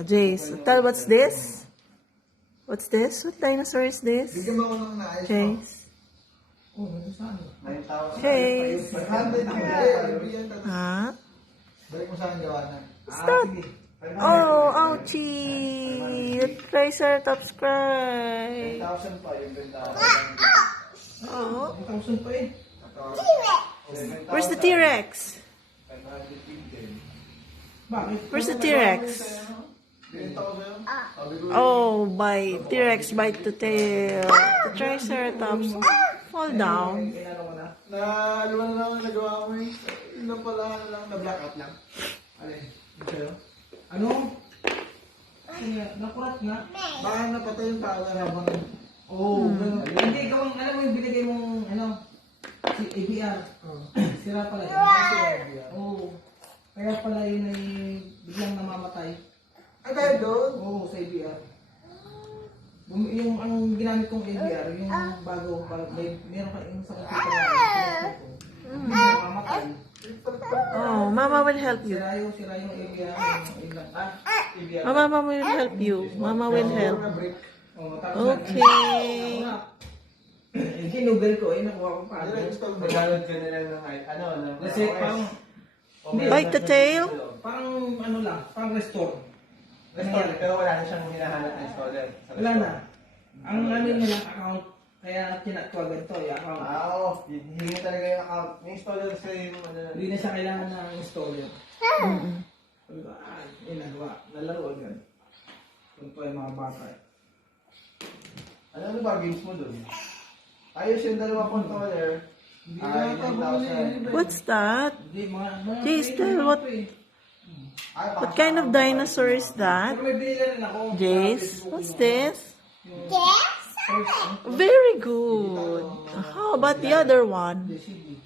Jace, tell what's this? What's this? What dinosaur is this? Bigyan mo ako ng naayos mo. Jace. Oh, nandun saan? 9,000. Jace. 500 bigyan. Ha? Balik mo sa akin gawa na. Stop. Oh, ouchie! The Triceratops cry. 10,000 pa yung benta. Oh. 1,000 pa eh. Where's the T-Rex? 515. Bakit? Where's the T-Rex? Binenta ko sa'yo. Sabi ko, Oh, bite. T-Rex bite the tail. The Triceratops. Fall down. Kailangan mo na. Naluwa na lang ang nagawa mo eh. Yun lang pala, na-blackout lang. Alin? Sa'yo? Ano? Sige, nakurat na. Baka napatay yung tao na habang... Oo, ganun. Hindi, ikaw ang, alam mo yung binigay mong, ano, si ABR. Sira pala yun. Oo. Kaya pala yun ay biglang namamatay. Ay, dahil doon? Oo, sa ABR. Yung ang ginamit kong ABR, yung bago, meron ka yung sa computer na namamatay. Oh, Mama will help you. Sira yung ABR. ABR. Mama will help you. Mama will help. Oh, tapos Okay. yung kinugel ko, nakuha ko pa. Nag-download ka nila ng ano, Kasi parang, Bite the tail? parang ano lang, parang restore. Pero wala na siyang hinahanap na installer. Wala na. Ang ano nilang account, kaya tinatwagan to, yung account. Oo. Hindi talaga yung account. May installer sa yung ano na. Hindi na siya kailangan ng installer. Sabi ko, nagawa. Nalaro agad. Kung po yung mga bata. Ano ba games mo dun? Ayos yung dalawang controller. Ay, 9,000. What's that? Hindi, mga Jace, tell what kind of dinosaur is that? Pero may binili rin ako. Jace, what's this? Very good. How about the other one? JCB.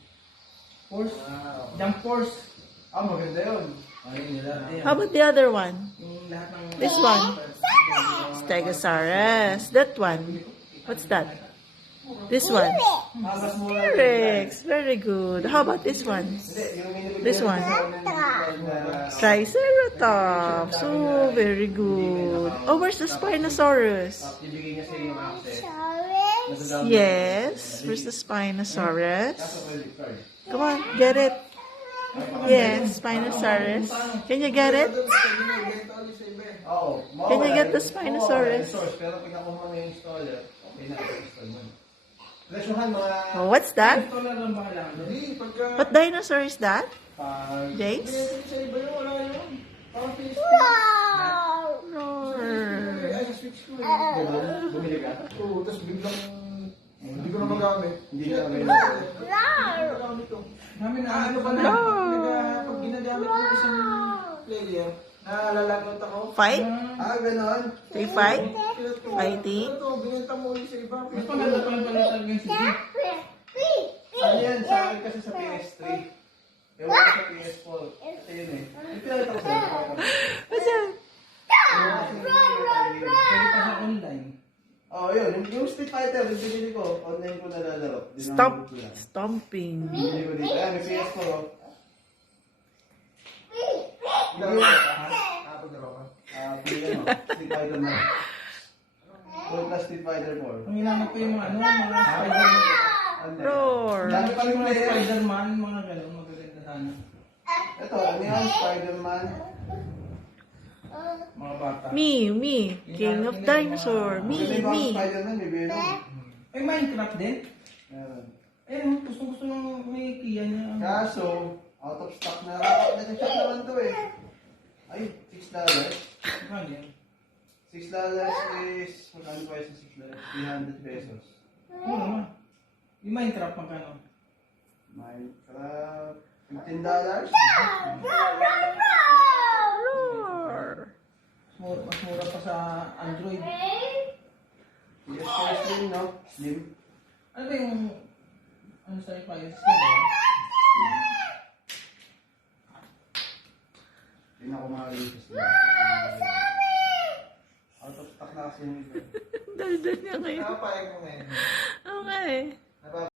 Force. Jump force. Ah, maganda yun. Ayun nila. How about the other one? Yung lahat ng... This one. Stegosaurus. That one. What's that? This one. Mas mura. T-Rex. Very good. How about this one? This one. Triceratops. Oh, very good. Oh, where's the Spinosaurus? Ibigay niya sa iyo yung access. Yes. Where's the Spinosaurus? Come on, get it. Yes, Spinosaurus. Can you get it? Oo. Can you get the Spinosaurus? Pero pag nakuha mo yung installer, okay na install mo. Presyohan mga... Oh, what's that? Ito lang ang bahala. Hindi, pagka... What dinosaur is that? Pag... Jace? Sa iba yun, wala yun. Parang PS2. Roar. Ay, switch ko eh. Diba? Bumili ka? Oo, tapos biglang... Hindi ko na magamit. Hindi na magamit to. Namin na ano ba na? Pag ginagamit mo isang player, nalalakot ako. Fight? Ah, ganon. They fight? Fighting? Ito, binenta mo ulit sa iba. Mas maganda pa lang pala talaga yung CD. Ano yan? Sa akin kasi sa PS3. Ewan ko sa PS4. Ito yun eh. Ipinalita ko sa'yo. What's that? Pwede pa sa online. Oh, yun. Yung Street Fighter, yung binili ko, online ko nalalaro. Stop stomping. Binili ko dito. Ayan, may PS4 oh. Paglaro ka? Binili mo. Street Fighter na. Full plus Street Fighter 4. Ang hinanap ko yung ano, mga Spider-Man. Roar. Dami pa rin Yung mga player. Spider-Man, mga gano'n, magaganda sana. Ito, ano yan? Spider-Man. Mga bata. Me. King of dinosaur. Me. Spider-Man, may Venom. May Minecraft din? Meron. Eh, gusto ng may Kia niya. Kaso, out of stock na. Nag-shop naman to eh. Ay, $6. Ano yan? $6 is, magkano pa yung $6? 300 pesos. Oo naman. Yung Minecraft magkano? Minecraft, $15? Roar. Mas mura pa sa Android. PS4 Slim, no? Slim. Ano ba yung... Ano sa ipa? Yung skin ba? Hindi na ako makakalitis na. Out of stock na kasi yung ito. Daldal niya ngayon. Nakapayag mo ngayon. Okay.